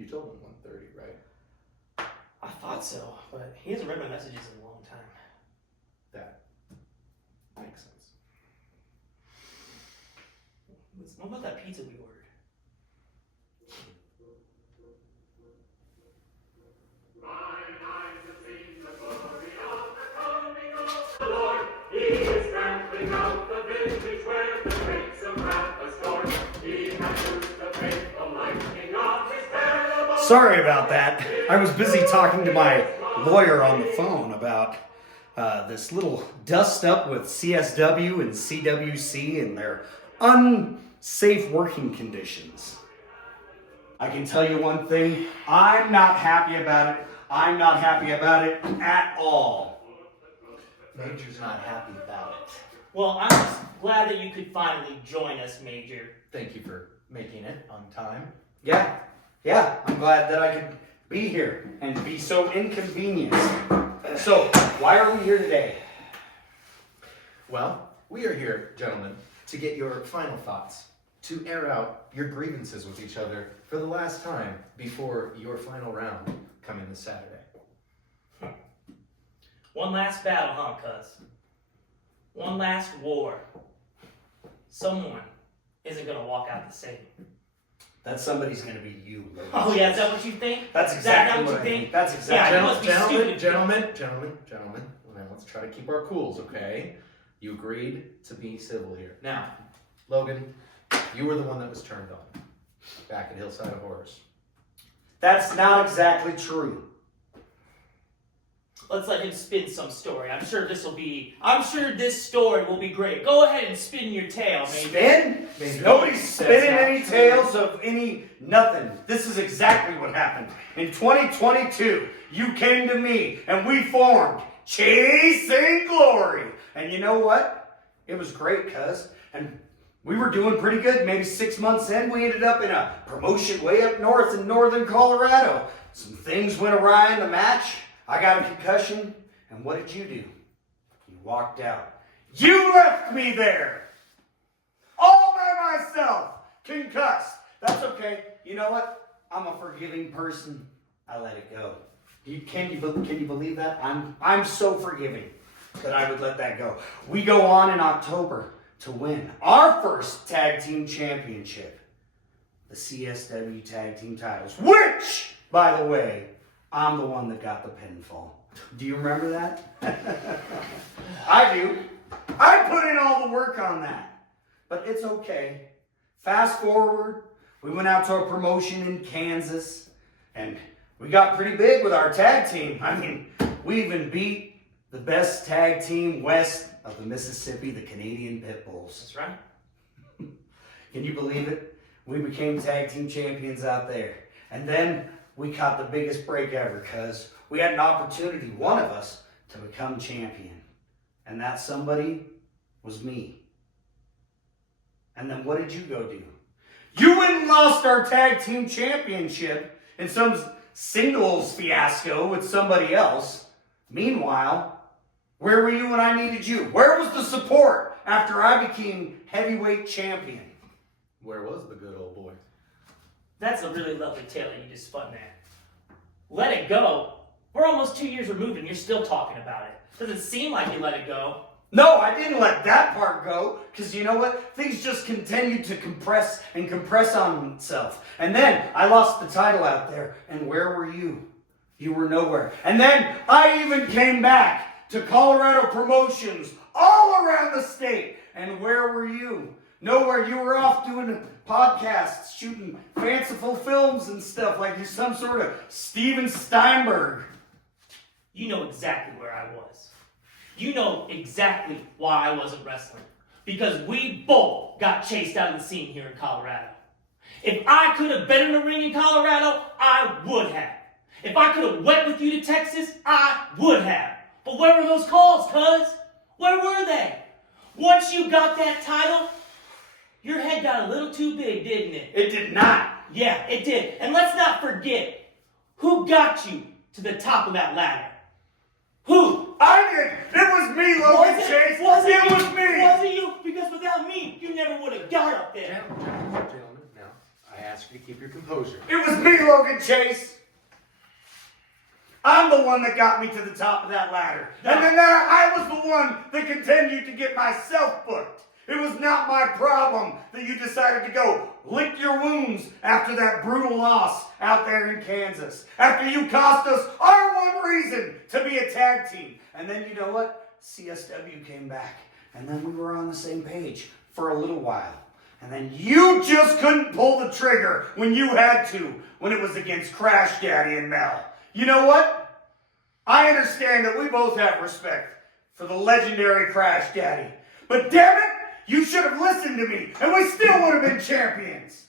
You told him 1:30, right? I thought so, but he hasn't read my messages in a long time. That makes sense. What about that pizza we ordered? Sorry about that. I was busy talking to my lawyer on the phone about this little dust up with CSW and CWC and their unsafe working conditions. I can tell you one thing, I'm not happy about it. I'm not happy about it at all. Major's not happy about it. Well, I'm glad that you could finally join us, Major. Thank you for making it on time. Yeah, I'm glad that I could be here and be so inconvenienced. So, why are we here today? Well, we are here, gentlemen, to get your final thoughts, to air out your grievances with each other for the last time before your final round coming this Saturday. One last battle, huh, cuz? One last war. Someone isn't gonna walk out the same. That somebody's going to be you, Logan. Oh yeah, is that what you think? That's exactly what what I you think. That's exactly Yeah, you must be stupid. Gentlemen. Now let's try to keep our cools, okay? You agreed to be civil here. Now, Logan, you were the one that was turned on back at Hillside of Horrors. That's not exactly true. Let's let him spin some story. I'm sure this story will be great. Go ahead and spin your tale, Major. Spin? Nobody's spinning any tales of any nothing. This is exactly what happened. In 2022, you came to me and we formed Chasing Glory. And you know what? It was great, cuz. And we were doing pretty good. Maybe 6 months in, we ended up in a promotion way up north in northern Colorado. Some things went awry in the match. I got a concussion, and what did you do? You walked out. You left me there! All by myself! Concussed. That's okay. You know what? I'm a forgiving person. I let it go. Can you believe that? I'm so forgiving that I would let that go. We go on in October to win our first tag team championship. The CSW tag team titles. Which, by the way, I'm the one that got the pinfall. Do you remember that? I do. I put in all the work on that. But it's okay. Fast forward, we went out to a promotion in Kansas, and we got pretty big with our tag team. I mean, we even beat the best tag team west of the Mississippi, the Canadian Pitbulls. That's right. Can you believe it? We became tag team champions out there. And then we caught the biggest break ever because we had an opportunity, one of us, to become champion. And that somebody was me. And then what did you go do? You went and lost our tag team championship in some singles fiasco with somebody else. Meanwhile, where were you when I needed you? Where was the support after I became heavyweight champion? Where was the good old boy? That's a really lovely tale that you just spun there. Let it go? We're almost 2 years removed and you're still talking about it. Doesn't seem like you let it go. No, I didn't let that part go, because you know what? Things just continued to compress on itself. And then I lost the title out there, and where were you? You were nowhere. And then I even came back to Colorado promotions all around the state, and where were you? Nowhere. You were off doing podcasts, shooting fanciful films and stuff like you're some sort of Steven Steinberg. You know exactly where I was. You know exactly why I wasn't wrestling. Because we both got chased out of the scene here in Colorado. If I could have been in the ring in Colorado, I would have. If I could have went with you to Texas, I would have. But where were those calls, cuz? Where were they? Once you got that title, your head got a little too big, didn't it? It did not. Yeah, it did. And let's not forget who got you to the top of that ladder. Who? I did. It was me, Logan Chase. It was me. Was it you? Because without me, you never would have got up there. Gentlemen, now, I ask you to keep your composure. It was me, Logan Chase. I'm the one that got me to the top of that ladder. No. And then I was the one that continued to get myself booked. It was not my problem that you decided to go lick your wounds after that brutal loss out there in Kansas. After you cost us our one reason to be a tag team. And then you know what? CSW came back. And then we were on the same page for a little while. And then you just couldn't pull the trigger when you had to, when it was against Crash Daddy and Mel. You know what? I understand that we both have respect for the legendary Crash Daddy. But damn it, you should have listened to me, and we still would have been champions.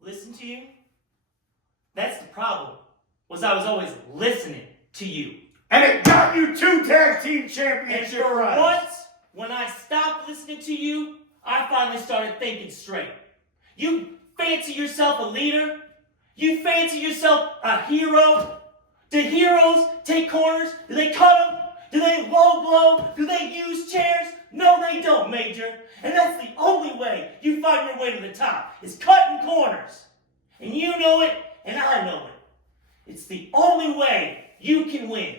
Listen to you? That's the problem, was I was always listening to you. And it got you 2 tag team And championship for runs. once, when I stopped listening to you, I finally started thinking straight. You fancy yourself a leader? You fancy yourself a hero? Do heroes take corners? Do they cut them? Do they low blow? Do they use chairs? No, they don't, Major. And that's the only way you find your way to the top, is cutting corners. And you know it, and I know it. It's the only way you can win.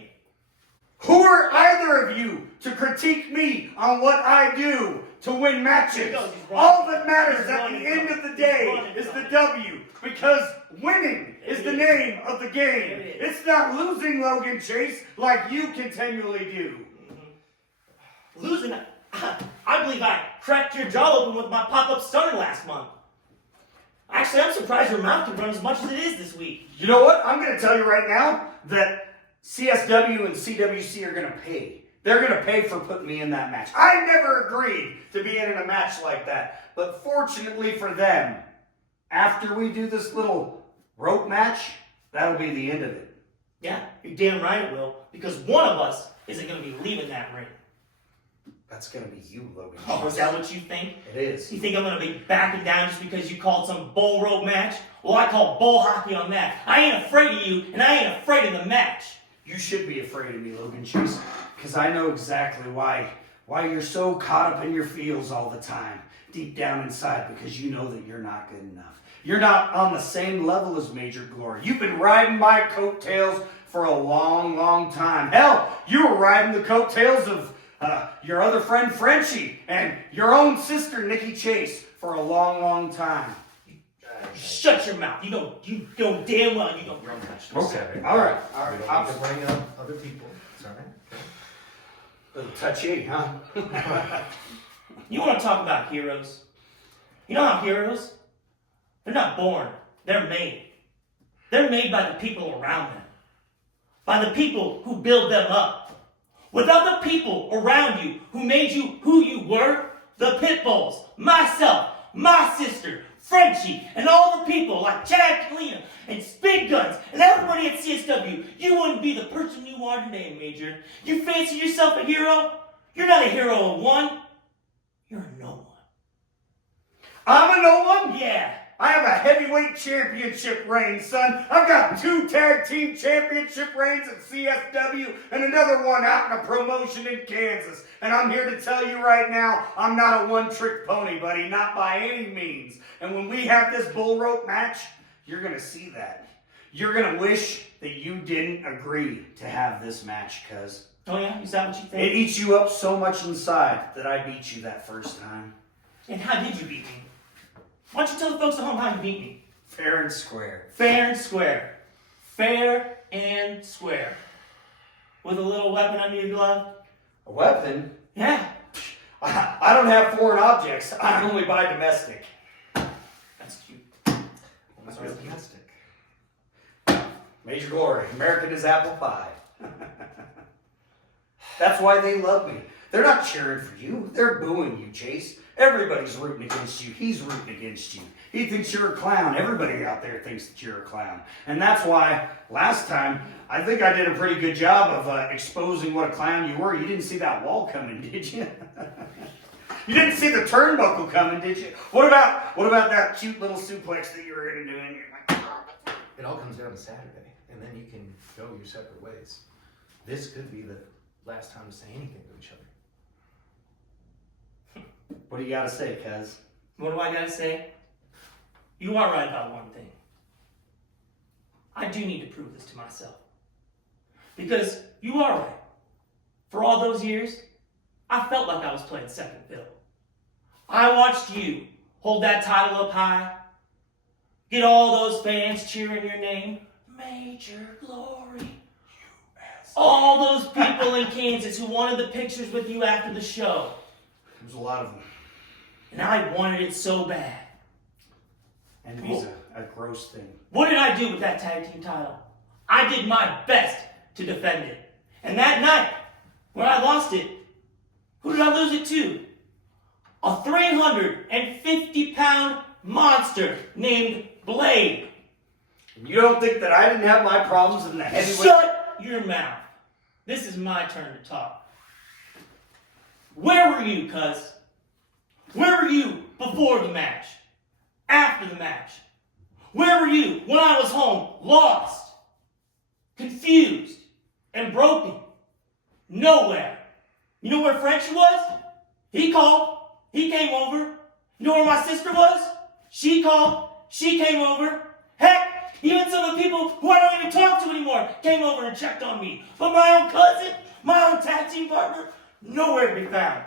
Who are either of you to critique me on what I do to win matches? Here he goes, he's running. All that matters He's at running the end from of the it. day He's running is from the it. W, because winning is It the is. name of the game. It is. It's not losing, Logan Chase, like you continually do. Losing, I believe I cracked your jaw open with my pop-up stunner last month. Actually, I'm surprised your mouth can run as much as it is this week. You know what? I'm going to tell you right now that CSW and CWC are going to pay. They're going to pay for putting me in that match. I never agreed to be in a match like that. But fortunately for them, after we do this little rope match, that'll be the end of it. Yeah, you're damn right it will, because one of us isn't going to be leaving that ring. That's going to be you, Logan. Oh, is that what you think? It is. You think I'm going to be backing down just because you called some bull rope match? Well, I call bull hockey on that. I ain't afraid of you, and I ain't afraid of the match. You should be afraid of me, Logan Chase, because I know exactly why you're so caught up in your feels all the time, deep down inside, because you know that you're not good enough. You're not on the same level as Major Glory. You've been riding my coattails for a long, long time. Hell, you were riding the coattails of your other friend Frenchie and your own sister Nikki Chase for a long, long time. Shut your mouth. You know damn well you don't. Your match. Okay. All right. We don't need to bring up other people. It's all right. A little touchy, huh? You want to talk about heroes? You know how heroes? They're not born. They're made. They're made by the people around them. By the people who build them up. Without the people around you who made you who you were, the Pitbulls, myself, my sister, Frenchie, and all the people like Chad Kalina and Spin Guns and everybody at CSW, you wouldn't be the person you are today, Major. You fancy yourself a hero? You're not a hero of one. You're a no one. I'm a no one? Yeah. I have a heavyweight championship reign, son. I've got 2 tag team championship reigns at CSW and another one out in a promotion in Kansas. And I'm here to tell you right now, I'm not a one-trick pony, buddy. Not by any means. And when we have this bull rope match, you're going to see that. You're going to wish that you didn't agree to have this match, cuz Oh yeah? Is that what you it think? eats you up so much inside that I beat you that first time. And how did you beat me? Why don't you tell the folks at home how you beat me? Fair and square. Fair and square. Fair and square. With a little weapon under your glove? A weapon? Yeah. I don't have foreign objects. I only buy domestic. That's cute. That's real domestic. Major Glory. American is apple pie. That's why they love me. They're not cheering for you. They're booing you, Chase. Everybody's rooting against you. He's rooting against you. He thinks you're a clown. Everybody out there thinks that you're a clown. And that's why last time, I think I did a pretty good job of exposing what a clown you were. You didn't see that wall coming, did you? You didn't see the turnbuckle coming, did you? What about that cute little suplex that you were going to do? And you're like, It all comes down to Saturday, and then you can go your separate ways. This could be the last time to say anything to each other. what do you got to say, cuz? What do I gotta say? You are right about one thing. I do need to prove this to myself. Because you are right. For all those years, I felt like I was playing second fiddle. I watched you hold that title up high, get all those fans cheering your name, Major Glory. All those people in Kansas who wanted the pictures with you after the show. There's a lot of them. And I wanted it so bad. And it was a gross thing. What did I do with that tag team title? I did my best to defend it. And that night, when I lost it, who did I lose it to? A 350-pound monster named Blade. You don't think that I didn't have my problems in the heavyweight? Shut your mouth. This is my turn to talk. Where were you, cuz? Where were you before the match? After the match? Where were you when I was home, lost, confused, and broken? Nowhere. You know where French was? He called. He came over. You know where my sister was? She called. She came over. Heck, even some of the people who I don't even talk to anymore came over and checked on me. But my own cousin, my own tag team partner, nowhere to be found.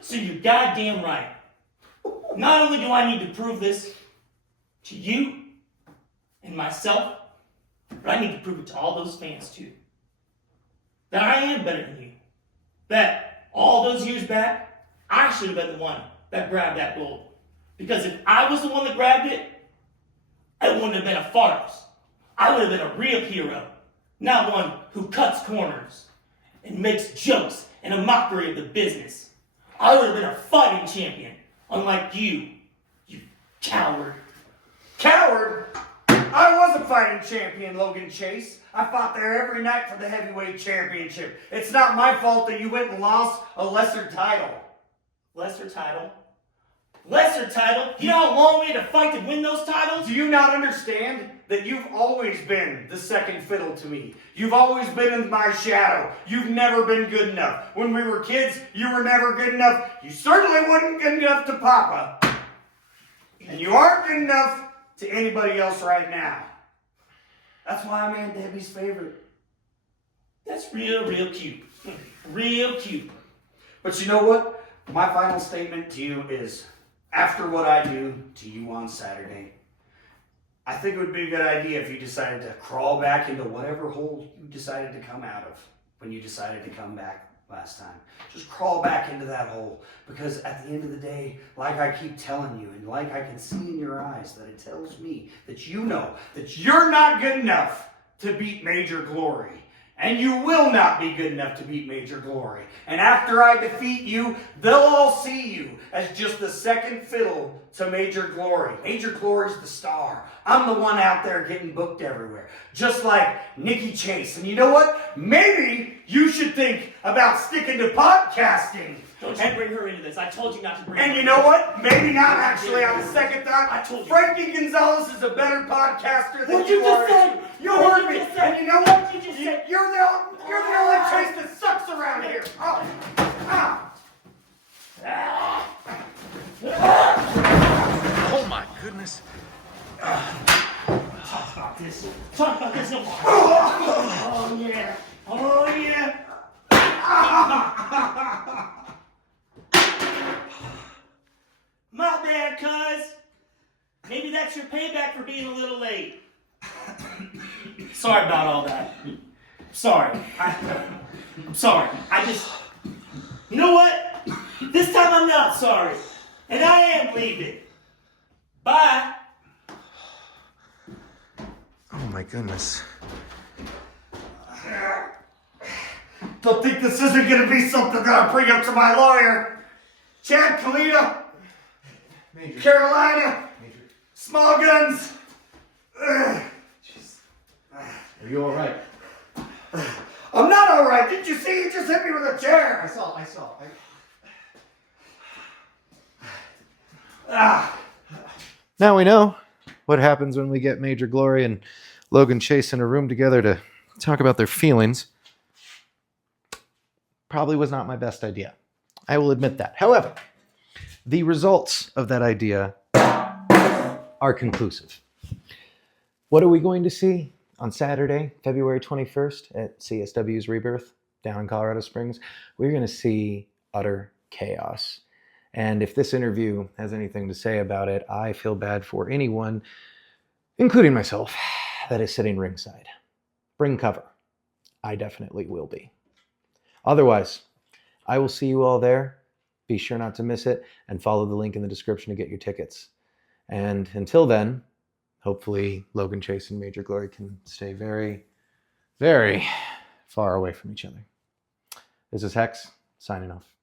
So you're goddamn right. Not only do I need to prove this to you and myself, but I need to prove it to all those fans too. That I am better than you. That all those years back, I should have been the one that grabbed that gold. Because if I was the one that grabbed it, it wouldn't have been a farce. I would have been a real hero, not one who cuts corners and makes jokes and a mockery of the business. I would have been a fighting champion, unlike you coward. Coward? I was a fighting champion, Logan Chase. I fought there every night for the heavyweight championship. It's not my fault that you went and lost a lesser title. Lesser title? Lesser title? You know how long we had to fight to win those titles? Do you not understand that you've always been the second fiddle to me? You've always been in my shadow. You've never been good enough. When we were kids, you were never good enough. You certainly weren't good enough to Papa. And you aren't good enough to anybody else right now. That's why I'm Aunt Debbie's favorite. That's real cute. Real cute. But you know what? My final statement to you is, after what I do to you on Saturday, I think it would be a good idea if you decided to crawl back into whatever hole you decided to come out of when you decided to come back last time. Just crawl back into that hole, because at the end of the day, like I keep telling you, and like I can see in your eyes, that it tells me that you know that you're not good enough to beat Major Glory. And you will not be good enough to beat Major Glory. And after I defeat you, they'll all see you as just the second fiddle to Major Glory. Major Glory's the star. I'm the one out there getting booked everywhere. Just like Nikki Chase. And you know what? Maybe you should think about sticking to podcasting. Don't you bring her into this. I told you not to bring her And into you know this. what? Maybe not actually on the second thought. I told you. Frankie Gonzalez is a better podcaster than What you are. just said? You What heard you me. just said? And you know what? What you just said? You're the only Chase that sucks around here. Oh. Oh my goodness. Talk about this. Talk about this no more. Oh yeah. Oh yeah. My bad, cuz. Maybe that's your payback for being a little late. Sorry about all that. Sorry. I'm sorry. You know what? This time I'm not sorry. And I am leaving. Bye. Oh my goodness. Don't think this isn't going to be something that I bring up to my lawyer. Chad Kalita, Major. Carolina, Major. small guns. Are you alright? I'm not all right. Did you see? You just hit me with a chair. I saw. Now we know what happens when we get Major Glory and Logan Chase in a room together to talk about their feelings. Probably was not my best idea. I will admit that. However, the results of that idea are conclusive. What are we going to see on Saturday, February 21st at CSWs Rebirth down in Colorado Springs? We're going to see utter chaos. And if this interview has anything to say about it, I feel bad for anyone, including myself, that is sitting ringside. Bring cover. I definitely will be. Otherwise, I will see you all there. Be sure not to miss it and follow the link in the description to get your tickets. And until then, hopefully Logan Chase and Major Glory can stay very, very far away from each other. This is Hexx, signing off.